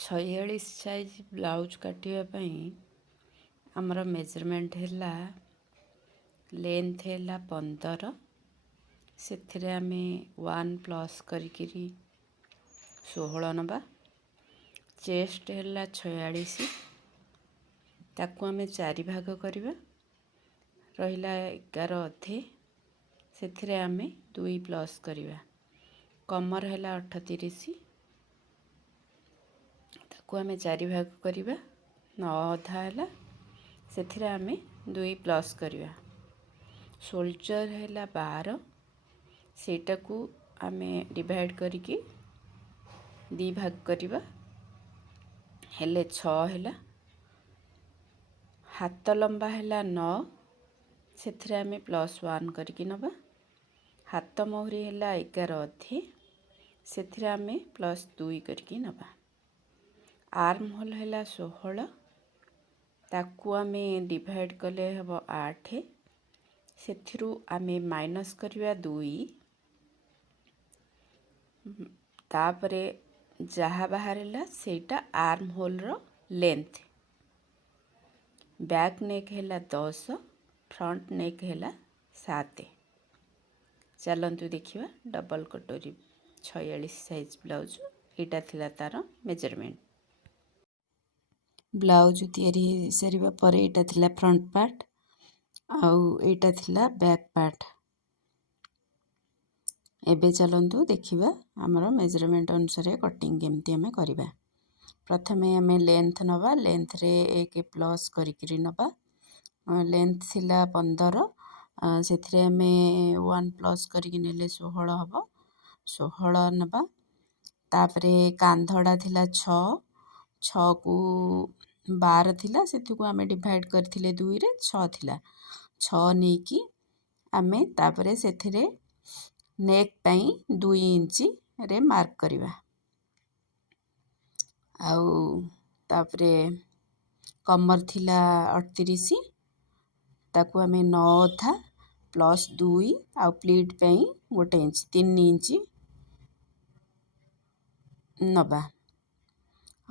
46 size blouse କାଟିବା ପାଇଁ ଆମର ମେଜରମେଣ୍ଟ ହେଲା, ଲେନ୍ଥ ହେଲା 15, ସେଥିରେ ଆମେ 1 ପ୍ଲସ୍ କରିକିରି 16 ନେବା। ଚେଷ୍ଟ ହେଲା 46, ତାକୁ ଆମେ 4 ଭାଗ କରିବା, ରହିଲା 11 ଅଧେ, ସେଥିରେ ଆମେ 2 ପ୍ଲସ୍ କରିବା। କମର ହେଲା 38, ତାକୁ ଆମେ 4 ଭାଗ କରିବା, 9 ଅଧା ହେଲା, ସେଥିରେ ଆମେ 2 ପ୍ଲସ୍ କରିବା। ସୋଲ୍ଜର ହେଲା 12, ସେଇଟାକୁ ଆମେ ଡିଭାଇଡ଼ କରିକି 2 ଭାଗ କରିବା, ହେଲେ 6 ହେଲା। ହାତ ଲମ୍ବା ହେଲା 9, ସେଥିରେ ଆମେ +1 କରିକି ନେବା। ହାତ ମହୁରୀ ହେଲା 11 ଅଧେ, ସେଥିରେ ଆମେ +2 କରିକି ନେବା। ଆର୍ମ ହୋଲ୍ ହେଲା 16, ତାକୁ ଆମେ ଡିଭାଇଡ଼ କଲେ ହେବ 8, ସେଥିରୁ ଆମେ ମାଇନସ୍ କରିବା 2, ତାପରେ ଯାହା ବାହାରିଲା ସେଇଟା ଆର୍ମ ହୋଲ୍ର ଲେନ୍ଥ। ବ୍ୟାକ୍ ନେକ୍ ହେଲା 10, ଫ୍ରଣ୍ଟ ନେକ୍ ହେଲା 7। ଚାଲନ୍ତୁ ଦେଖିବା ଡବଲ୍ କଟୋରୀ 46 ସାଇଜ୍ ବ୍ଲାଉଜ୍। ଏଇଟା ଥିଲା ତାର ମେଜରମେଣ୍ଟ। ବ୍ଲାଉଜ୍ ତିଆରି ସାରିବା ପରେ ଏଇଟା ଥିଲା ଫ୍ରଣ୍ଟ ପାର୍ଟ, ଆଉ ଏଇଟା ଥିଲା ବ୍ୟାକ୍ ପାର୍ଟ। ଏବେ ଚାଲନ୍ତୁ ଦେଖିବା ଆମର ମେଜରମେଣ୍ଟ ଅନୁସାରେ କଟିଂ କେମିତି ଆମେ କରିବା। ପ୍ରଥମେ ଆମେ ଲେନ୍ଥ ନେବା, ଲେନ୍ଥରେ 1 ପ୍ଲସ୍ କରିକିରି ନେବା। ଲେନ୍ଥ ଥିଲା 15, ସେଥିରେ ଆମେ 1 ପ୍ଲସ୍ କରିକି ନେଲେ 16 ହେବ, 16 ନେବା। ତାପରେ କାନ୍ଧଟା ଥିଲା 6, 6କୁ 12 ଥିଲା, ସେଥିକୁ ଆମେ ଡିଭାଇଡ଼ କରିଥିଲେ 2ରେ, 6 ଥିଲା। 6 ନେଇକି ଆମେ ତାପରେ ସେଥିରେ ନେକ୍ ପାଇଁ 2 ଇଞ୍ଚରେ ମାର୍କ କରିବା। ଆଉ ତାପରେ କମର ଥିଲା 38, ତାକୁ ଆମେ 9 ଅଧା +2 ଆଉ ପ୍ଲିଟ୍ ପାଇଁ 1 ଇଞ୍ଚ, 3 ଇଞ୍ଚ ନେବା।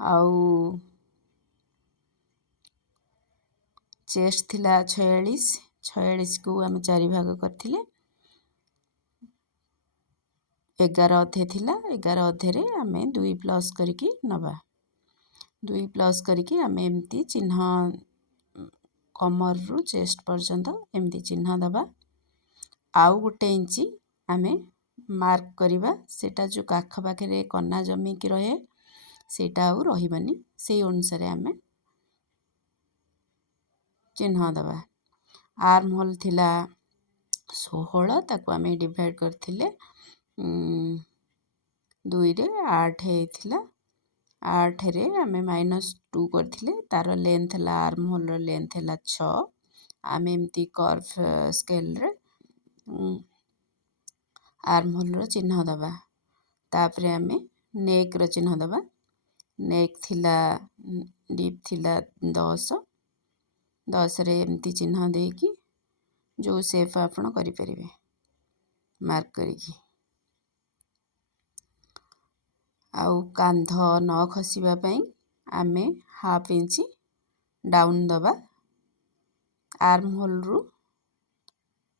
ଆଉ ଚେଷ୍ଟ ଥିଲା 46, 46କୁ ଆମେ 4 ଭାଗ କରିଥିଲେ, 11 ଅଧେ ଥିଲା, 11 ଅଧେରେ ଆମେ 2 ପ୍ଲସ୍ କରିକି ନେବା। 2 ପ୍ଲସ୍ କରିକି ଆମେ ଏମିତି ଚିହ୍ନ କମରରୁ ଚେଷ୍ଟ ପର୍ଯ୍ୟନ୍ତ ଏମିତି ଚିହ୍ନ ଦେବା। ଆଉ 1 ଇଞ୍ଚ ଆମେ ମାର୍କ କରିବା, ସେଇଟା ଯେଉଁ କାଖ ପାଖରେ କନା ଜମିକି ରହେ ସେଇଟା ଆଉ ରହିବନି, ସେଇ ଅନୁସାରେ ଆମେ ଚିହ୍ନ ଦେବା। ଆର୍ମ ହୋଲ୍ ଥିଲା 16, ତାକୁ ଆମେ ଡିଭାଇଡ଼ କରିଥିଲେ 2ରେ, 8 ହେଇଥିଲା। 8ରେ ଆମେ -2 କରିଥିଲେ, ତାର ଲେନ୍ଥ ହେଲା, ଆର୍ମ ହୋଲ୍ର ଲେନ୍ଥ ହେଲା 6। ଆମେ ଏମିତି କର୍ଭ ସ୍କେଲ୍ରେ ଆର୍ମ ହୋଲ୍ର ଚିହ୍ନ ଦେବା। ତାପରେ ଆମେ ନେକ୍ର ଚିହ୍ନ ଦେବା। ନେକ୍ ଥିଲା, ଡିପ୍ ଥିଲା 10, 10ରେ ଏମିତି ଚିହ୍ନ ଦେଇକି ଯେଉଁ ସେପ୍ ଆପଣ କରିପାରିବେ ମାର୍କ କରିକି। ଆଉ କାନ୍ଧ ନ ଖସିବା ପାଇଁ ଆମେ 1/2 ଇଞ୍ଚ ଡାଉନ୍ ଦେବା ଆର୍ମ ହୋଲ୍ରୁ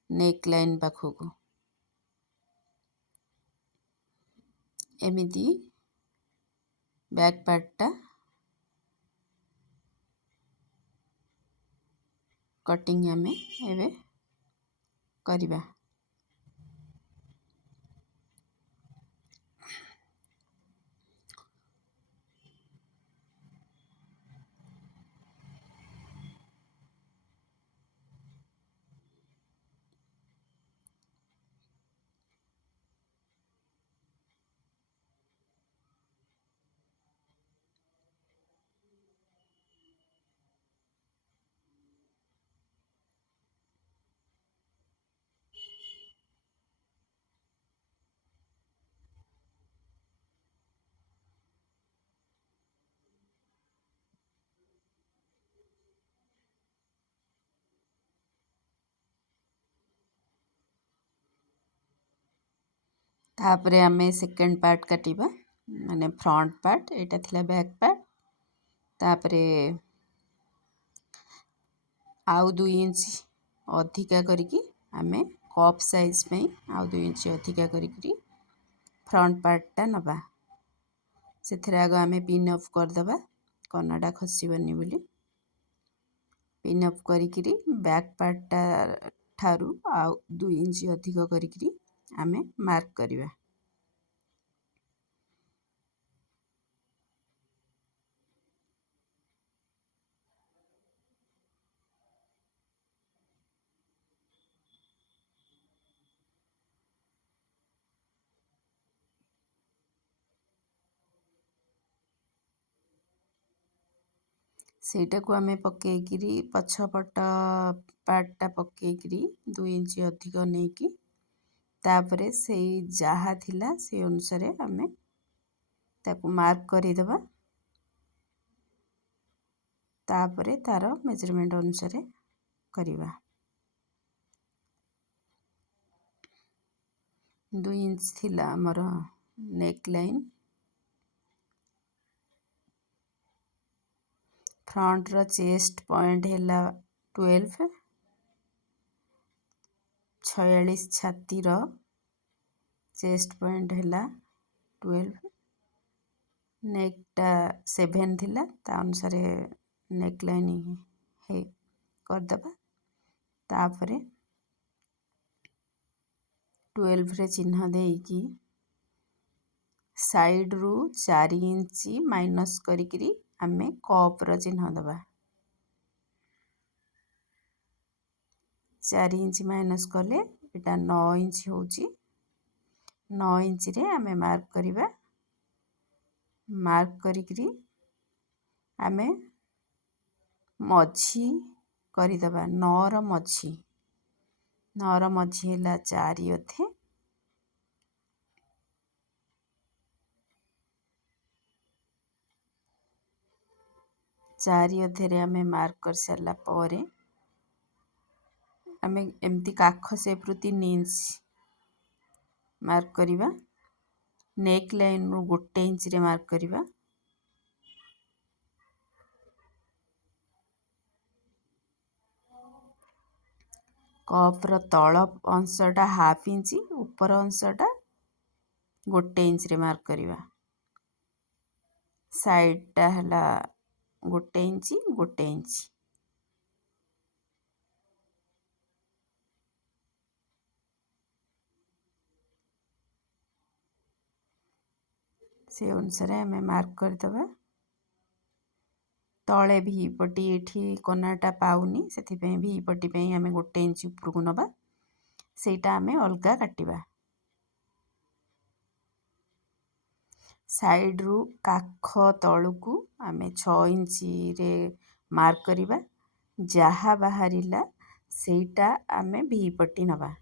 ନେକ୍ ଲାଇନ୍ ପାଖକୁ। ଏମିତି ବ୍ୟାକ୍ ପାର୍ଟଟା କଟିଂ ଆମେ ଏବେ କରିବା। ତାପରେ ଆମେ ସେକେଣ୍ଡ ପାର୍ଟ କାଟିବା। माने फ्रंट पार्ट, एटा थिला बैक पार्ट। तापरे आउ 2 इंच अधिका करिकी आमे कप साइज पे आउ 2 इंच अधिका करिकी फ्रंट पार्टटा नबा। से आग आम पिन अफ करदे कनाडा खसबनी बोली पिन अफ करी बैक पार्टटा ठारू आउ 2 इंच अधिक करी आमे मार्क करवा। सेटा को आमे पकेइकिरी पछपट पार्टटा पकेइकिरी 2 इंच अधिक नेकी तापरे से जहा थिला से अनुसार आमे ताकू मार्क करिदबा। तापरे तार मेजरमेंट अनुसार करिवा। 2 इंच थिला हमर नेक लाइन। फ्रंट रो चेस्ट पॉइंट हैला 12। 46 छाती रो चेस्ट पॉइंट हैला 12। नेकटा 7 थिला ता अनुसार नेक लाइन है करदबा। तापरे 12 रे चिन्ह देकी साइड रु 4 इंच माइनस करिकी आमे कप रो चिन्ह दबा। 4 इंच माइनस कले एटा 9 इंच होची। 9 इंच रे आमे मार्क करिवा। मार्क करिकी आमे मझी करिदबा। 9 रो मझी। 9 रो मझी हैला 4 अधे। 4 अधे रे आमे मार्क कर सारला परे आमे एमती काख सेप रु 3 इंच मार्क करिवा। नेक लाइन रु 1 इंच रे मार्क करिवा। कप रो तळ अंशटा हाफ इंच, ऊपर अंशटा 1 इंच रे मार्क करिवा। साइडटा हला 1 इंच 1 इंच। से अनुसार आमे मार्क करदबा। तले भी पटी एठी कोनाटा पाउनी सेथिपे भी पटी पे आमे 1 इंच ऊपर को नबा। सेटा आमे अलगा काटिबा। साइड रु काख तळुकू आमे 6 इंच रे मार्क करिबा। जहा बाहरिला सेटा आमे भी पटी नबा।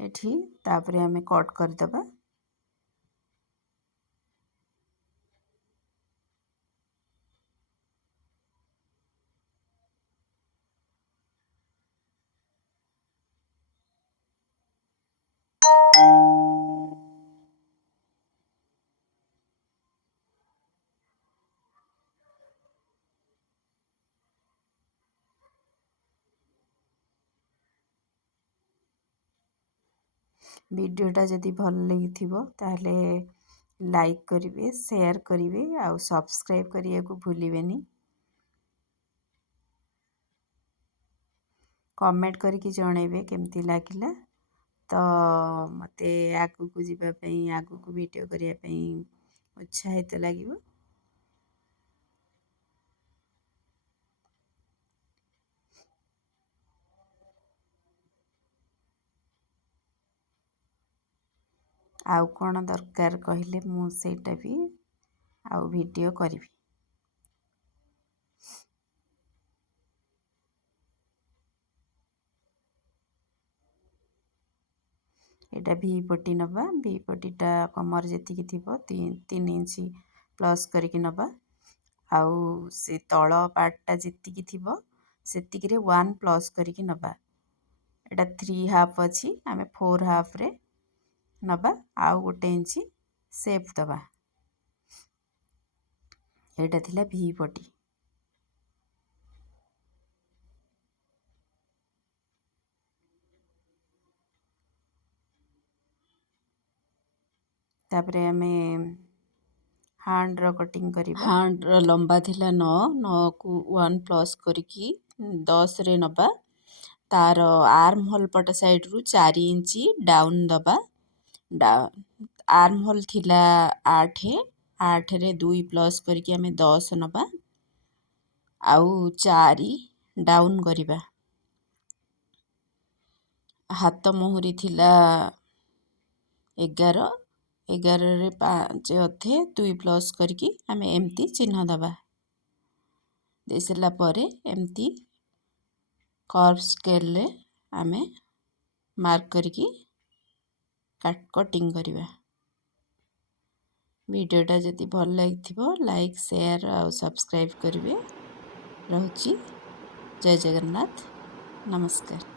एठी तापरे आमे कट करदबा। वीडियोटा जदि भल लगिथिबो ताहले लाइक करिवे, शेयर करिवे आउ सब्सक्राइब करिया को भूलिबेनी। कमेंट करके जणेबे केमती लागिला। तो मते आगु को जीवा पई आगु को वीडियो करिया पई उत्साहित लागिवो। आउ कोन दरकार कहले मु सेटा भी आउ वीडियो करिवि। एटा भी पटी नबा। भी पटीटा कमर जेतिकी थिबो 3 इंच प्लस करके नबा। आउ से तळ पार्टटा जेतिकी थिबो सेतिकी रे 1 प्लस करके नबा। एटा 3 हाफ अछि आमे 4 हाफ रे नबा आउ 1 इंच सेप दबा एटा थिला भी पटी तापरे हमें हांड रो कटिंग करिबा हांड रो लंबा थिला 9 को 1 प्लस करिकी 10 रे नबा तार आर्म होल पट साइड रु 4 इंच डाउन दबा आर्म होल थिला 8 रे 2 प्लस करिकी हमें 10 नबा आउ 4 डाउन करिबा हाथ मुहुरी थिला 11 रे 5 अथे 2 प्लस करके आम एमती चिन्ह दबा दे सारा परे एमती कर्व स्केल रे आम मार्क करके कटिंग करिबा। वीडियोटा जदि भल लगी लाइक शेयर और सब्सक्राइब करेंगे। रहुची जय जगन्नाथ नमस्कार।